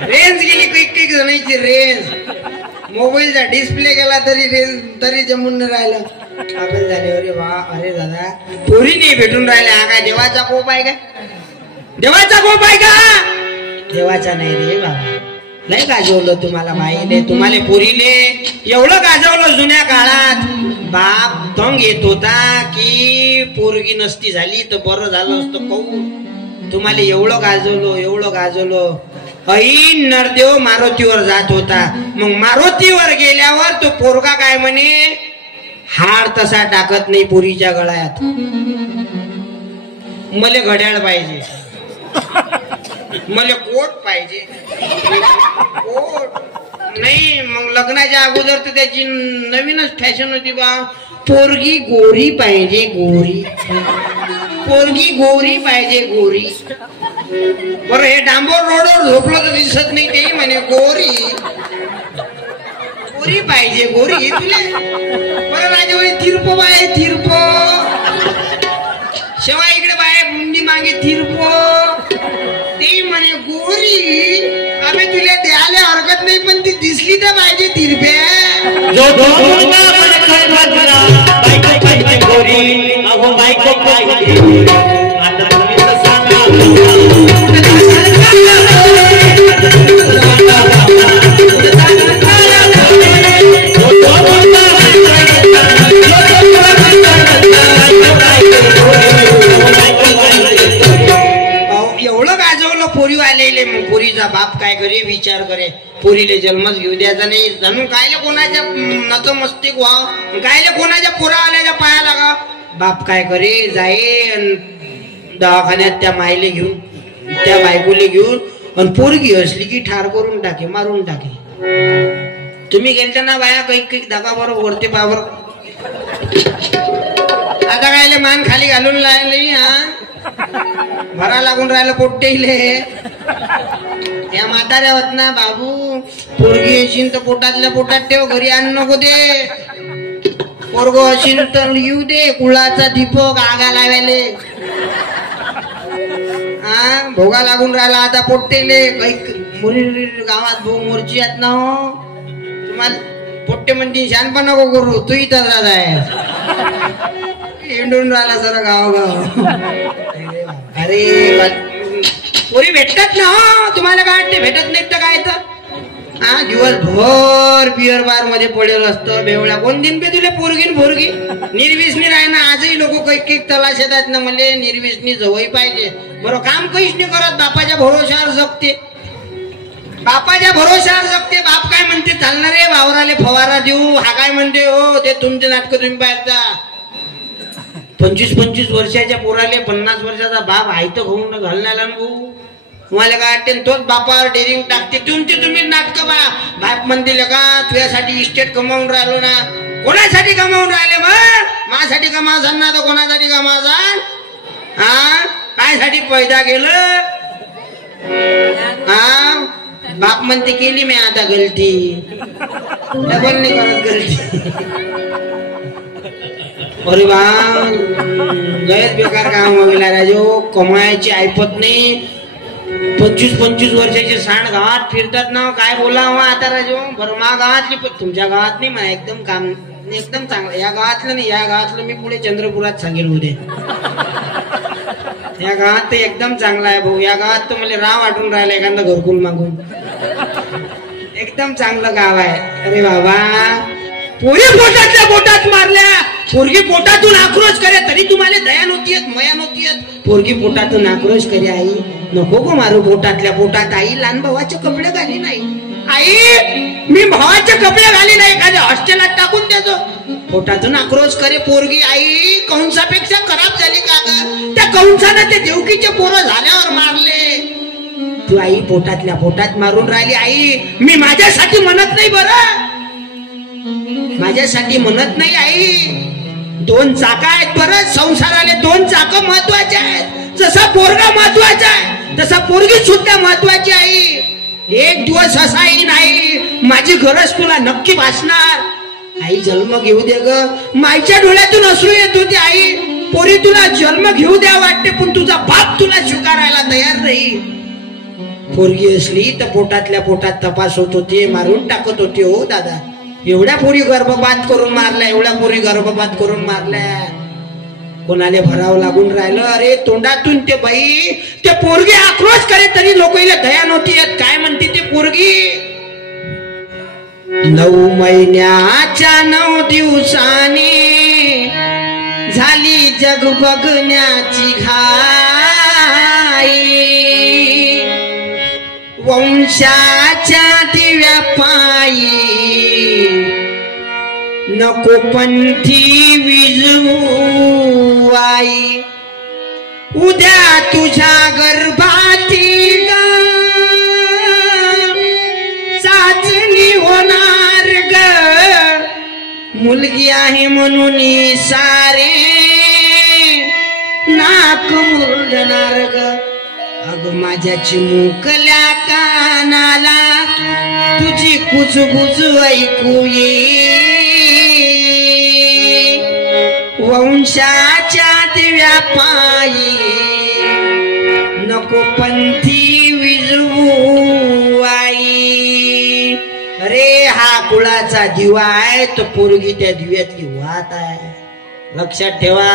Range गेली कैक जणांची रेंज मोबाईलचा डिस्प्ले गेला तरी रेंज तरी जमून नाही राहिलं आपण झाले अरे वा अरे दादा पोरी नाही भेटून राहिले हा काय देवाचा कोप आहे का देवाचा कोप आहे का देवाचा नाही रे बाबा नाही गाजवलं तुम्हाला बाईले तुम्हाला पोरीले एवढं गाजवलं जुन्या काळात बाप थंग येत होता की पोरगी नसती झाली तर बरं झालं असतं कहू तुम्हाला एवढं गाजवलं ऐन नरदेव मारुतीवर जात होता मग मारुतीवर गेल्यावर तो पोरगा काय म्हणे हार तसा टाकत नाही पोरीच्या गळ्यात मला घड्याळ पाहिजे मला कोट पाहिजे कोट नाही मग लग्नाच्या अगोदर तर त्याची नवीनच फॅशन होती बा पोरगी गोरी पाहिजे गोरी पोरगी गोरी पाहिजे गोरी बरं हे डांबोर रोडवर झोपलं तर दिसत नाही ते म्हणे गोरी गोरी पाहिजे गोरी तुला बरं राजा थिरपो बाय थिरपो शेवा इकडे बाय बुंदी मागे थिरपो ते म्हणे गोरी आम्ही तुला द्यायला हरकत नाही पण ती दिसली तर पाहिजे तिरप्या एवढं गाजवलं पोरी आलेले मग पोरीचा बाप काय करे विचार करे पोरीले जन्मच घेऊ द्यायचा नाही जाणून कायले कोणाच्या नतमस्तिक व्हाव कायले कोणाच्या पोरा आल्याच्या पाया लागा बाप काय करे जाये दवाखान्यात त्या मायले घेऊन त्या बायकोले घेऊन आणि पोरगी असली की ठार करून टाके मारून टाके तुम्ही गेलता ना बाया कैक दागा बरोबर वरते पावर आता कायले मान खाली घालून लागली हा भरा लागून राहिलं पोट्टेले या म्हाताऱ्या होत ना बाबू पोरगी अशीन तर पोटातल्या पोटात ठेव घरी आण नको दे पोरगो अशीन तर येऊ दे कुळाचा दीपक आगा लावायले हा भोगा लागून राहिला आता पोट्टेले मुरी गावात भाऊ मोर्ची आहेत ना हो तुम्हाला पोट्टे म्हणते शानपण नको करू तू इथं दादा आहे हिंडून राहिला जरा गाव अरे पोरी भेटतात ना तुम्हाला काय वाटते भेटत नाहीत तर काय तर हा दिवसभर बिअर बार मध्ये पडेल असतं बेवळ्या कोण दिन पे तुला पोरगी पोरगी निर्विसनी राह ना आजही लोक कैक तलाश येतात ना म्हणजे निर्विसनी जवळ पाहिजे बरं काम काहीच नाही करत बापाच्या भरोशावर जगते बापाच्या भरोशावर जगते बाप काय म्हणते चालणार रे वावराले फवारा देऊ हा काय म्हणते हो ते तुमचे नाटक तुम्ही पाहता 25-25 वर्षाच्या पोराले 50 वर्षाचा बाप आयतं खाऊन घालण्याला भाऊ तुम्हाला काय वाटते तोच बापावर डेरिंग टाकते तुम्ही नाटक बा बाप म्हणते का तुझ्यासाठी इस्टेट कमावून राहिलो ना कोणासाठी कमावून राहिले मग माझ्यासाठी कमावसान ना तर कोणासाठी कमावसान हा काय साठी पैदा केलं हा बाप म्हणते केली मी आता गलती डबल नाही करत गलती अरे बा लयच बेकार काम वगैरे राजो कमायची ऐपत नाही 25-25 वर्षाचे सांड गावात फिरतात ना काय बोला आता राजो बरं मा गावातली तुमच्या गावात नाही म्हणा एकदम काम एकदम चांगलं या गावातलं नाही या गावातलं मी पुढे चंद्रपुरात सांगेल उद्या या गावात तर एकदम चांगला आहे भाऊ या गावात तर मला राव वाटून राहिला एखादा घरकुल मागून एकदम चांगलं गाव आहे अरे बाबा पोरी पोटातल्या पोटात मारल्या पोरगी पोटातून आक्रोश करे तरी तुम्हाला दया नव्हती मया नव्हती पोरगी पोटातून आक्रोश करे आई नको गो मारू पोटातल्या पोटात आई लहान भावाचे कपडे घाली नाही आई मी भावाचे कपडे घाली नाही एखाद्या हॉस्टेलात टाकून देतो पोटातून आक्रोश करे पोरगी आई कंसापेक्षा खराब झाली का ग त्या कंसाने ते देवकीचे पोरं झाल्यावर मारले तू आई पोटातल्या पोटात मारून राहिली आई मी माझ्यासाठी म्हणत नाही बरं माझ्यासाठी म्हणत नाही आई 2 चाक आहेत बरं संसाराले 2 चाक महत्वाचे आहेत जसा पोरगा महत्वाचा आहे तसा पोरगी सुद्धा महत्वाची आई एक दिवस असा येईन आई माझी गरज तुला नक्की भासणार आई जन्म घेऊ दे ग माईच्या डोळ्यातून अश्रू येत होते आई पोरी तुला जन्म घेऊ द्या वाटते पण तुझा बाप तुला स्वीकारायला तयार नाही पोरगी असली तर पोटातल्या पोटात तपास होत होते, मारून टाकत होते हो दादा. एवढ्या पोरी गर्भपात करून मारल्या, एवढ्या पोरी गर्भपात करून मारल्या. कोणाला भराव लागून राहिलं. अरे तोंडातून ते बाई ते पोरगी आक्रोश करे तरी लोकांना दया नव्हती येत. काय म्हणते ते पोरगी, 9 महिन्याच्या 9 दिवसाने झाली जग बघण्याची घाई, वंशाच्या दिव्या पायी नको पंथी विजवू आई. उद्या तुझ्या गर्भाती ग चाचणी होणार ग, मुलगी आहे म्हणून सारे नाक मुरडणार ग. अग माझ्या चिमुकल्या कानाला तुझी कुजबुज ऐकू ये, वंशाच्या दिव्या पायी नको पंथी विजवू आई. अरे हा कुळाचा दिवा आहे, तो पोरगी त्या दिव्यातली वात आहे. लक्षात ठेवा,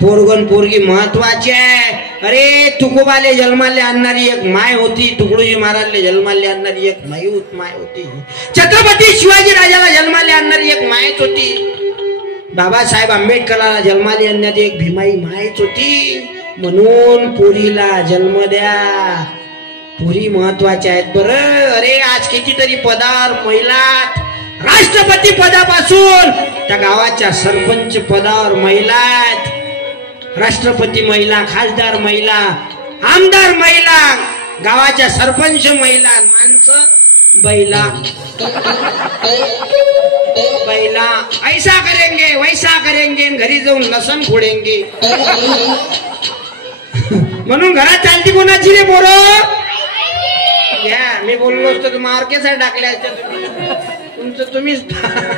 पोरगण पोरगी महत्वाची आहे. अरे तुकोबाले जन्माले आणणारी एक माय होती, तुकडोजी महाराजले जन्माले आणणारी एक माय होती, छत्रपती शिवाजी राजाला जन्माले आणणारी एक मायच होती, बाबासाहेब आंबेडकरांना जन्माले आणण्यात एक भीमाई मायच होती. म्हणून पोरीला जन्म द्या, पोरी महत्वाच्या आहेत बरं. अरे आज कितीतरी पदावर महिला, राष्ट्रपती पदापासून त्या गावाच्या सरपंच पदावर महिला आहेत. राष्ट्रपती महिला, खासदार महिला, आमदार महिला, गावाच्या सरपंच महिला, माणसं बैला बैला ऐसा करेंगे वैसा करेंगे, घरी जाऊन लसण फोडेंगे. म्हणून घरात चालती कोणाची रे पोरं? या मी बोललो असतो तर मार्केट टाकल्या तुमचं तुम्हीच